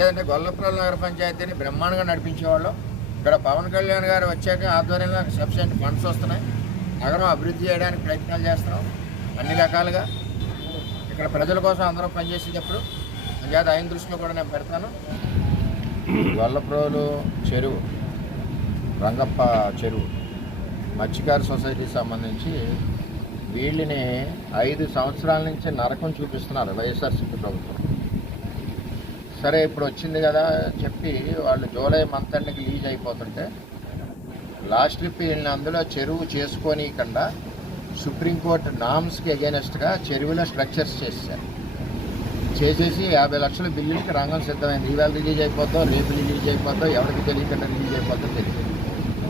లేదంటే గొల్లపురం నగర పంచాయతీని బ్రహ్మాండంగా నడిపించేవాళ్ళం. ఇక్కడ పవన్ కళ్యాణ్ గారు వచ్చాక ఆధ్వర్యంలో సఫిషియెంట్ ఫండ్స్ వస్తున్నాయి. నగరం అభివృద్ధి చేయడానికి ప్రయత్నాలు చేస్తున్నాం అన్ని రకాలుగా. ఇక్కడ ప్రజల కోసం అందరం పనిచేసేటప్పుడు అంచేత ఆయన దృష్టిలో కూడా నేను పెడతాను. గొల్లప్రోలు చెరువు, రంగప్ప చెరువు మత్స్యకార సొసైటీకి సంబంధించి వీళ్ళని 5 సంవత్సరాల నుంచి నరకం చూపిస్తున్నారు వైఎస్ఆర్సీపీ ప్రభుత్వం. సరే ఇప్పుడు వచ్చింది కదా చెప్పి వాళ్ళు జూలై మంత్ ఎండ్కి లీజ్ అయిపోతుంటే లాస్ట్ ట్రిప్ వీళ్ళని అందులో చెరువు చేసుకోనికుండా సుప్రీంకోర్టు నామ్స్కి అగేనెస్ట్గా చెరువులో స్ట్రక్చర్స్ చేసేసి 50 లక్షల బిల్లులకి రంగం సిద్ధమైంది. ఈవేళ రిలీజ్ అయిపోద్దో, రేపు రిలీజ్ అయిపోద్దో, ఎవరికి తెలియకుండా రిలీజ్ అయిపోద్దో తెలియదు.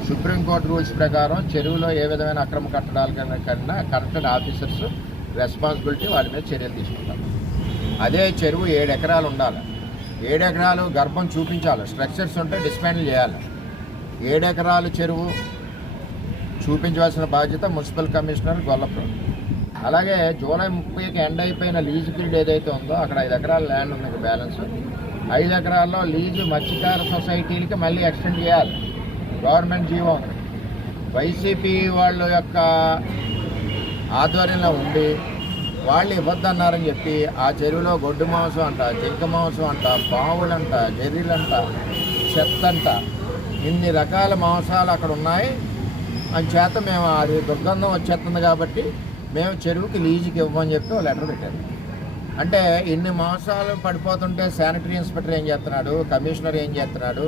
సుప్రీంకోర్టు రూల్స్ ప్రకారం చెరువులో ఏ విధమైన అక్రమ కట్టడాల కన్నా కరెక్టెడ్ ఆఫీసర్స్ రెస్పాన్సిబిలిటీ వాళ్ళ మీద చర్యలు తీసుకుంటారు. అదే చెరువు 7 ఎకరాలు ఉండాలి. 7 ఎకరాలు గర్భం చూపించాలి. స్ట్రక్చర్స్ ఉంటే డిస్మాండిల్ చేయాలి. 7 ఎకరాలు చెరువు చూపించవలసిన బాధ్యత మున్సిపల్ కమిషనర్ గొల్లపురం. అలాగే జూలై 30కి ఎండ్ అయిపోయిన లీజ్ పీరియడ్ ఏదైతే ఉందో అక్కడ 5 ఎకరాల ల్యాండ్ ఉంది బ్యాలెన్స్. 5 ఎకరాల్లో లీజు మత్స్యకార సొసైటీలకి మళ్ళీ ఎక్స్టెండ్ చేయాలి. గవర్నమెంట్ జీవో ఉంది. వైసీపీ వాళ్ళ యొక్క ఆధ్వర్యంలో ఉండి వాళ్ళు ఇవ్వద్దన్నారని చెప్పి ఆ చెరువులో గొడ్డు మాంసం అంట, జింక మాంసం అంట, పావులంట, జర్రీలంట, చెత్త అంట, ఇన్ని రకాల మాంసాలు అక్కడ ఉన్నాయి. అంచేత మేము అది దుర్గంధం వచ్చేస్తుంది కాబట్టి మేము చెరువుకి లీజుకి ఇవ్వమని చెప్పి లెటర్ పెట్టారు. అంటే ఇన్ని మాంసాలు పడిపోతుంటే శానిటరీ ఇన్స్పెక్టర్ ఏం చేస్తున్నాడు, కమిషనర్ ఏం చేస్తున్నాడు,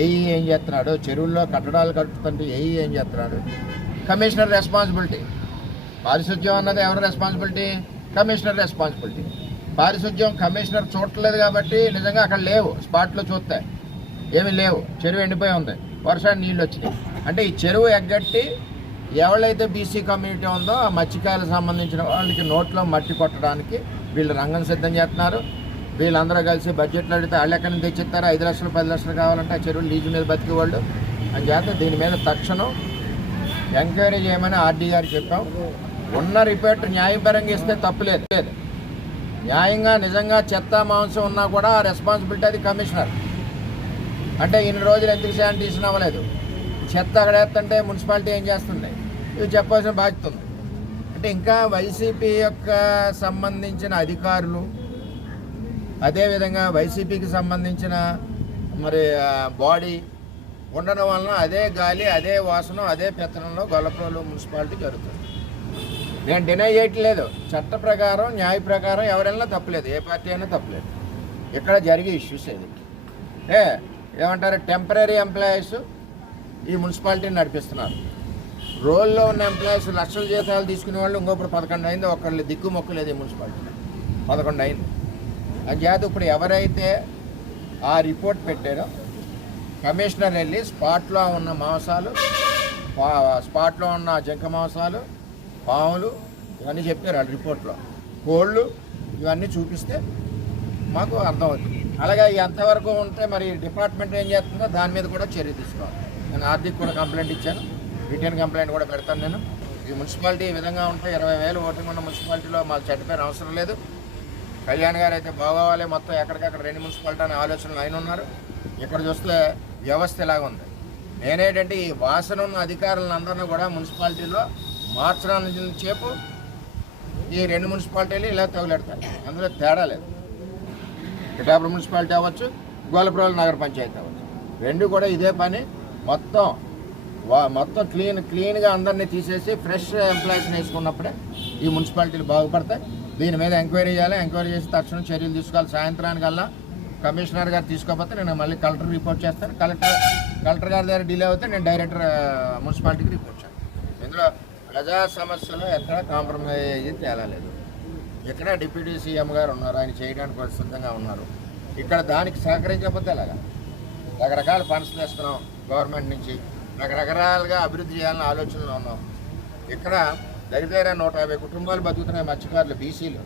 ఏఈ ఏం చేస్తున్నాడు, చెరువుల్లో కట్టడాలు కట్టుతుంటే ఏఈ ఏం చేస్తున్నాడు. Commissioner responsibility. పారిశుద్ధ్యం అన్నది ఎవరి రెస్పాన్సిబిలిటీ? Commissioner responsibility. పారిశుద్ధ్యం కమిషనర్ చూడలేదు కాబట్టి నిజంగా అక్కడ లేవు. స్పాట్లో చూస్తే ఏమీ లేవు. చెరువు ఎండిపోయి ఉంది, వర్షానికి నీళ్ళు వచ్చినాయి. అంటే ఈ చెరువు ఎగ్గట్టి ఎవరైతే బీసీ కమ్యూనిటీ ఉందో ఆ మత్స్యకారులకు సంబంధించిన వాళ్ళకి నోట్లో మట్టి కొట్టడానికి వీళ్ళు రంగం సిద్ధం చేస్తున్నారు. వీళ్ళందరూ కలిసి బడ్జెట్లో అడిగితే వాళ్ళు ఎక్కడి నుంచి తెచ్చిస్తారు? 5 లక్షలు 10 లక్షలు కావాలంటే ఆ చెరువులు లీజు మీద బతికేవాళ్ళు. అని చేత దీని మీద తక్షణం ఎంక్వైరీ చేయమని ఆర్డీ గారికి చెప్పాం. ఉన్న రిపోర్ట్ న్యాయపరంగా ఇస్తే తప్పులేదు. న్యాయంగా నిజంగా చెత్త మాంసం ఉన్నా కూడా ఆ రెస్పాన్సిబిలిటీ అది కమిషనర్. అంటే ఇన్ని రోజులు ఎందుకు శానిటేషన్ అవ్వలేదు? చెత్త అక్కడ వేస్తుంటే మున్సిపాలిటీ ఏం చేస్తుంది? ఇవి చెప్పాల్సిన బాధ్యత ఉంది. అంటే ఇంకా వైసీపీ యొక్క సంబంధించిన అధికారులు, అదేవిధంగా వైసీపీకి సంబంధించిన మరి బాడీ ఉండడం వలన అదే గాలి, అదే వాసన, అదే పెత్తనంలో గొల్లప్రోలు మున్సిపాలిటీ జరుగుతుంది. నేను డినై చేయట్లేదు. చట్ట ప్రకారం, న్యాయ ప్రకారం ఎవరైనా తప్పలేదు, ఏ పార్టీ అయినా తప్పలేదు. ఇక్కడ జరిగే ఇష్యూస్ ఇది. ఏమంటారు, టెంపరీ ఎంప్లాయీస్ ఈ మున్సిపాలిటీని నడిపిస్తున్నారు. రోల్లో ఉన్న ఎంప్లాయీస్ లక్షల జీతాలు తీసుకునే వాళ్ళు ఇంకొకటి 11 అయింది. ఒకళ్ళు దిక్కు మొక్కలేదు ఈ మున్సిపాలిటీ 11 అయింది. అని చేత ఇప్పుడు ఎవరైతే ఆ రిపోర్ట్ పెట్టారో కమిషనర్ వెళ్ళి స్పాట్లో ఉన్న మాంసాలు, స్పాట్లో ఉన్న జింక మాంసాలు, పాములు ఇవన్నీ చెప్పారు వాళ్ళ రిపోర్ట్లో. కోళ్ళు ఇవన్నీ చూపిస్తే మాకు అర్థమవుతుంది. అలాగే ఎంతవరకు ఉంటే మరి డిపార్ట్మెంట్ ఏం చేస్తుందో దాని మీద కూడా చర్య తీసుకోవాలి. నేను ఆర్థిక కూడా కంప్లైంట్ ఇచ్చాను, రిటర్న్ కంప్లైంట్ కూడా పెడతాను. నేను ఈ మున్సిపాలిటీ ఈ విధంగా ఉంటే 20,000 ఓటింగ్ ఉన్న మున్సిపాలిటీలో మాకు చెడ్డపేరు అవసరం లేదు. కళ్యాణ్ గారు అయితే బాగోవాలి, మొత్తం ఎక్కడికక్కడ 2 మున్సిపాలిటీ అనే ఆలోచనలు ఆయన ఉన్నారు. ఇక్కడ చూస్తే వ్యవస్థ ఇలాగ ఉంది. నేనేంటంటే ఈ వాసన ఉన్న అధికారులందరినీ కూడా మున్సిపాలిటీలో మార్చడానికి చేపు ఈ 2 మున్సిపాలిటీలు ఇలా తగులెడతాయి. అందులో తేడా లేదు. పిఠాపురం మున్సిపాలిటీ అవ్వచ్చు, గొల్లప్రోలు నగర పంచాయతీ అవ్వచ్చు, 2 కూడా ఇదే పని. మొత్తం క్లీన్గా అందరినీ తీసేసి ఫ్రెష్ ఎంప్లాయీస్ని వేసుకున్నప్పుడే ఈ మున్సిపాలిటీలు బాగుపడతాయి. దీని మీద ఎంక్వైరీ చేయాలి. ఎంక్వైరీ చేసి తక్షణం చర్యలు తీసుకోవాలి. సాయంత్రానికల్లా కమిషనర్ గారు తీసుకోకపోతే నేను మళ్ళీ కలెక్టర్ రిపోర్ట్ చేస్తాను. కలెక్టర్ గారి దగ్గర డిలే అవుతే నేను డైరెక్టర్ మున్సిపాలిటీకి రిపోర్ట్ చేస్తాను. ఇందులో ప్రజా సమస్యలు ఎక్కడ కాంప్రమైజ్ అయ్యి తేలలేదు. ఇక్కడ డిప్యూటీ సీఎం గారు ఉన్నారు, ఆయన చేయడానికి సిద్ధంగా ఉన్నారు. ఇక్కడ దానికి సహకరించకపోతే ఎలాగా? రకరకాల ఫండ్స్ తెస్తున్నాం గవర్నమెంట్ నుంచి, రకరకాలుగా అభివృద్ధి చేయాలని ఆలోచనలో ఉన్నాం. ఇక్కడ దగ్గర 150 కుటుంబాలు బతుకుతున్నాయి మత్స్యకారులు, బీసీలు.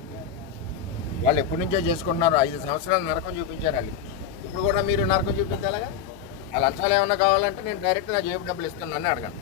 వాళ్ళు ఎప్పటి నుంచో చేసుకుంటున్నారు. 5 సంవత్సరాలు నరకం చూపించారు వాళ్ళు. ఇప్పుడు కూడా మీరు నరకం చూపించాలిగా. ఆ లంచాలు ఏమన్నా కావాలంటే నేను డైరెక్ట్ నా జేబు డబ్బులు ఇస్తాను, నన్ను అడగను.